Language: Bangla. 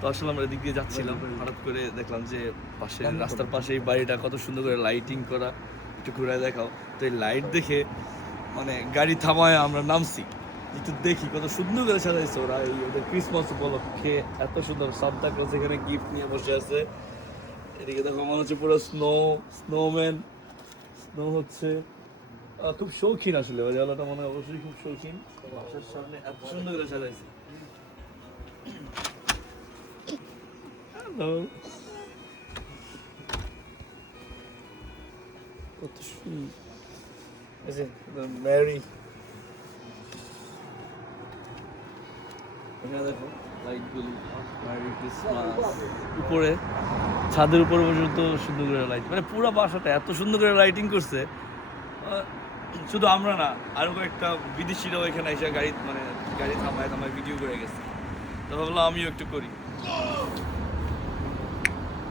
তো আসলে আমরা এদিক দিয়ে যাচ্ছিলাম, হঠাৎ করে দেখলাম যে পাশে রাস্তার পাশে এই বাড়িটা কত সুন্দর করে লাইটিং করা, একটু ঘুরে দেখাও। তো এই লাইট দেখে মানে গাড়ি থামায় আমরা নামছি, একটু দেখি কত সুন্দর করে সাজাইছে ওরা এই ওদের ক্রিসমাস উপলক্ষে। এত সুন্দর সান্তা ক্লজ এখানে গিফট নিয়ে বসে আছে। এদিকে দেখো মনে হচ্ছে পুরো স্নোম্যান স্নো হচ্ছে। খুব শৌখিন আসলে বাড়িওয়ালাটা, মনে হয় অবশ্যই খুব শৌখিন। বাসার সামনে এত সুন্দর করে সাজাইছে। হ্যালো, কত সুন্দর। এই যে ম্যারি, এখানে দেখো লাইটগুলো, ম্যারি ক্রিসমাস। উপরে ছাদের উপর পর্যন্ত সুন্দর করে লাইট, মানে পুরো বাসাটা এত সুন্দর করে লাইটিং করছে। শুধু আমরা না, আরো কয়েকটা বিদেশিরাও এখানে এসে গাড়ি থামায় ভিডিও করে গেছে। তো ভাবলাম আমিও একটু করি।